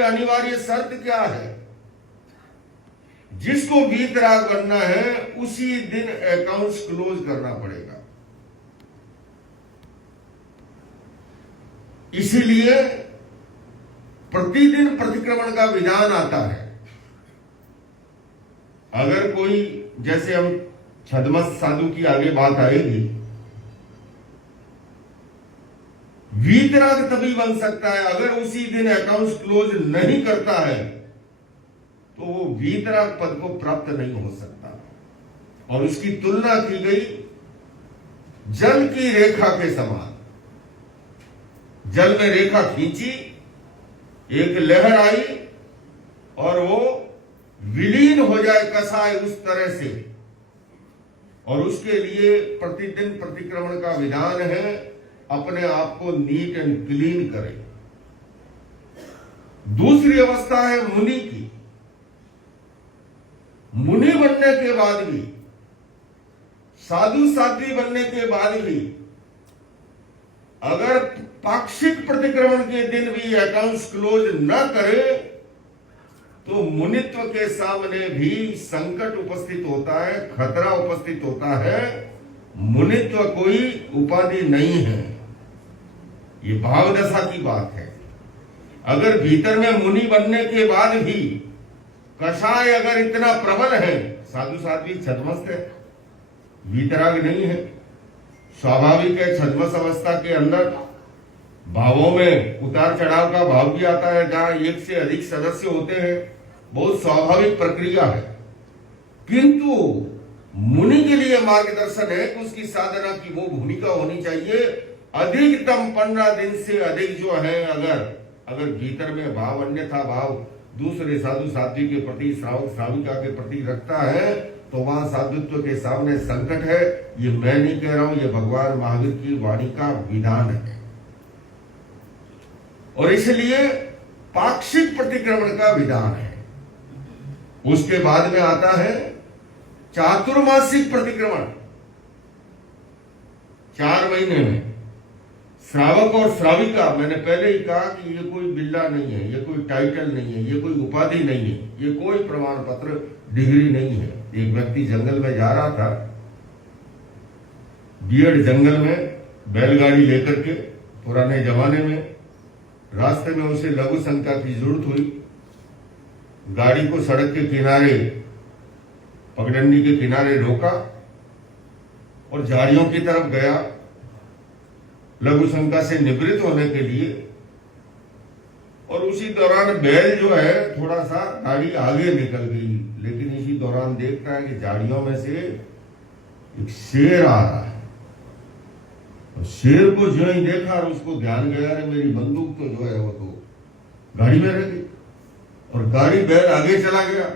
लिए अनिवार्य शर्त क्या है? जिसको वीतराग बनना है उसी दिन अकाउंट्स क्लोज करना पड़ेगा। इसीलिए प्रतिदिन प्रतिक्रमण का विधान आता है। अगर कोई, जैसे हम छद्मस साधु की आगे बात आएगी, वीतराग तभी बन सकता है अगर उसी दिन अकाउंट्स क्लोज नहीं करता है, तो वो वीतराग पद को प्राप्त नहीं हो सकता। और उसकी तुलना की गई जल की रेखा के समान। जल में रेखा खींची, एक लहर आई और वो विलीन हो जाए कसाय उस तरह से। और उसके लिए प्रतिदिन प्रतिक्रमण का विधान है, अपने आप को नीट एंड क्लीन करें। दूसरी अवस्था है मुनि की। मुनि बनने के बाद भी, साधु साध्वी बनने के बाद भी, अगर पाक्षिक प्रतिक्रमण के दिन भी अकाउंट्स क्लोज न करे, तो मुनित्व के सामने भी संकट उपस्थित होता है, खतरा उपस्थित होता है। मुनित्व कोई उपाधि नहीं है, ये भावदशा की बात है। अगर भीतर में मुनि बनने के बाद भी कषाय अगर इतना प्रबल है, साधु साध्वी छद्मस्त है, वीतराग नहीं है, स्वाभाविक है। छद्मस अवस्था के अंदर भावों में उतार चढ़ाव का भाव भी आता है, जहां एक से अधिक सदस्य होते हैं, बहुत स्वाभाविक प्रक्रिया है। किंतु मुनि के लिए मार्गदर्शन है कि उसकी साधना की वो भूमिका होनी चाहिए, अधिकतम 15 दिन से अधिक जो है, अगर भीतर में भाव, अन्यथा भाव दूसरे साधु साध्वी के प्रति, श्रावक श्राविका के प्रति रखता है, तो वहां साधुत्व के सामने संकट है। ये मैं नहीं कह रहा हूं, ये भगवान महावीर की वाणी का विधान है। और इसलिए पाक्षिक प्रतिक्रमण का विधान है। उसके बाद में आता है चातुर्मासिक प्रतिक्रमण। 4 महीने में श्रावक और श्राविका, मैंने पहले ही कहा कि ये कोई बिल्ला नहीं है, ये कोई टाइटल नहीं है, ये कोई उपाधि नहीं है, ये कोई प्रमाण पत्र, डिग्री नहीं है। एक व्यक्ति जंगल में जा रहा था, बियड जंगल में बैलगाड़ी लेकर के, पुराने जमाने में। रास्ते में उसे लघु शंका की जरूरत हुई। गाड़ी को सड़क के किनारे, पगडंडी के किनारे रोका और झाड़ियों की तरफ गया लघु शंका से निवृत्त होने के लिए। और उसी दौरान बैल जो है, थोड़ा सा गाड़ी आगे निकल गई, लेकिन इसी दौरान देखता है कि झाड़ियों में से एक शेर आ रहा है। और शेर को जो ही देखा और उसको ध्यान गया, अरे मेरी बंदूक तो जो है वो तो गाड़ी में रह गई, और गाड़ी बैल आगे चला गया।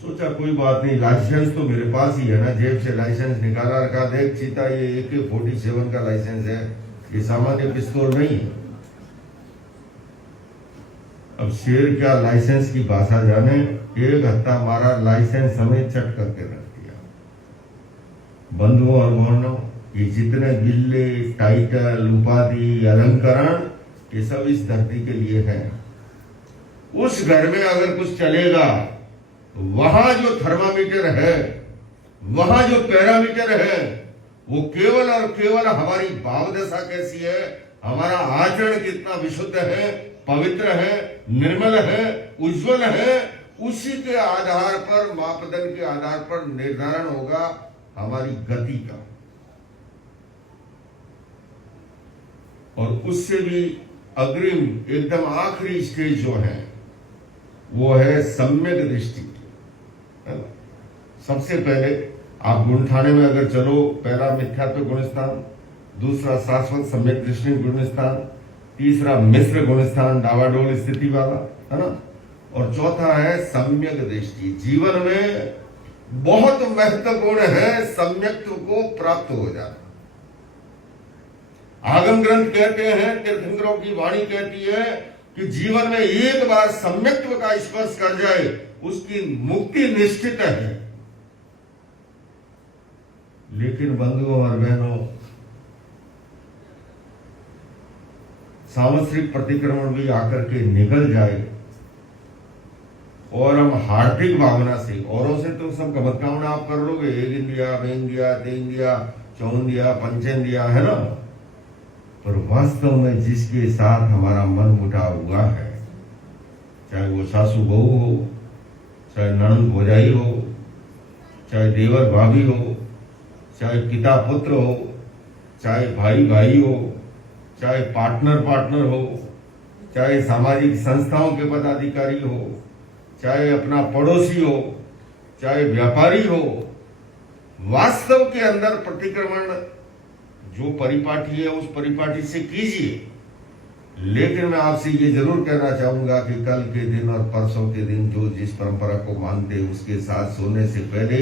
सोचा कोई बात नहीं, लाइसेंस तो मेरे पास ही है ना, जेब से लाइसेंस निकाला, रखा, देख चीता ये AK-47 का लाइसेंस है, ये सामान्य पिस्तौल नहीं है। अब शेर क्या लाइसेंस की भाषा जाने, एक हत्था मारा, लाइसेंस समेत चट करके रख दिया। बंधुओं और मोहनों, ये जितने बिल्ले, टाइटल, उपाधि, अलंकरण, ये सब इस धरती के लिए है। उस घर में अगर कुछ चलेगा, वहां जो थर्मामीटर है, वहां जो पैरामीटर है, वो केवल और केवल हमारी भावदशा कैसी है, हमारा आचरण कितना विशुद्ध है, पवित्र है, निर्मल है, उज्जवल है, उसी के आधार पर, मापदंड के आधार पर निर्धारण होगा हमारी गति का। और उससे भी अग्रिम, एकदम आखिरी स्टेज जो है, वो है सम्यक दृष्टि। सबसे पहले आप गुणठाने में अगर चलो, पहला मिथ्यात्व गुणस्थान, दूसरा शाश्वत सम्यक दृष्टि गुणस्थान, तीसरा मिश्र गुणस्थान, डावाडोल स्थिति वाला, है ना, और चौथा है सम्यक दृष्टि। जीवन में बहुत महत्वपूर्ण है सम्यक्त्व को प्राप्त हो जाना। आगम ग्रंथ कहते हैं, तीर्थंकरों की वाणी कहती है कि जीवन में एक बार सम्यक्त्व का स्पर्श कर जाए, उसकी मुक्ति निश्चित है। लेकिन बंधुओं और बहनों, सांवत्सरिक प्रतिक्रमण भी आकर के निकल जाए और हम हार्दिक भावना से, औरों से तो सब गमत कामना आप कर लोगे, एक इंदिया, बेन दिया, तेन दिया, चौन दिया, पंचन दिया, है ना, पर वास्तव में जिसके साथ हमारा मन मुटाव हुआ है, चाहे वो सासू बहू हो, चाहे ननंद भौजाई हो, चाहे देवर भाभी हो, चाहे पिता पुत्र हो, चाहे भाई भाई हो, चाहे पार्टनर पार्टनर हो, चाहे सामाजिक संस्थाओं के पदाधिकारी हो, चाहे अपना पड़ोसी हो, चाहे व्यापारी हो, वास्तव के अंदर प्रतिक्रमण जो परिपाटी है उस परिपाटी से कीजिए। लेकिन मैं आपसे ये जरूर कहना चाहूंगा कि कल के दिन और परसों के दिन जो जिस परंपरा को मानते हैं उसके साथ सोने से पहले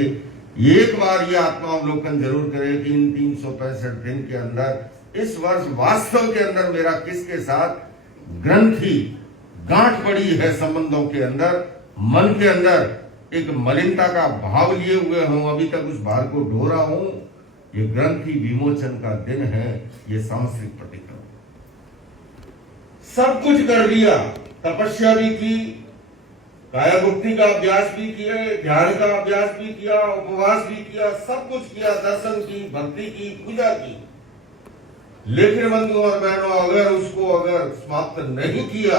एक बार ये आत्मावलोकन जरूर करें कि इन 365 दिन के अंदर इस वर्ष वास्तव के अंदर मेरा किसके साथ ग्रंथि गांठ पड़ी है, संबंधों के अंदर, मन के अंदर एक मलिनता का भाव लिए हुए हूं, अभी तक उस भार को ढो रहा हूं। ये ग्रंथि विमोचन का दिन है, ये सांवत्सरिक प्रतिक्रमण। सब कुछ कर लिया, तपस्या भी की, कायाभुक्ति का अभ्यास भी किया, ध्यान का अभ्यास भी किया, उपवास भी किया, सब कुछ किया, दर्शन की, भक्ति की, पूजा की, लेकिन बंधु और बहनों अगर उसको अगर समाप्त नहीं किया,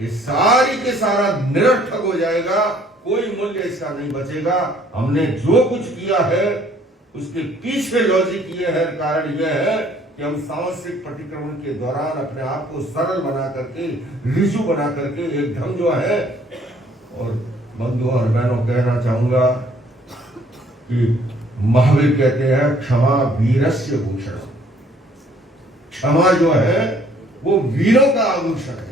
ये सारी के सारा निरर्थक हो जाएगा, कोई मूल्य इसका नहीं बचेगा। हमने जो कुछ किया है उसके पीछे लॉजिक ये है, कारण यह है कि हम सांवत्सरिक प्रतिक्रमण के दौरान अपने आप को सरल बना करके, रिजु बना करके एकदम जो है। और बंधु और बहनों कहना चाहूंगा कि महावीर कहते हैं क्षमा वीरस्य भूषण, क्षमा जो है वो वीरों का आभूषण है।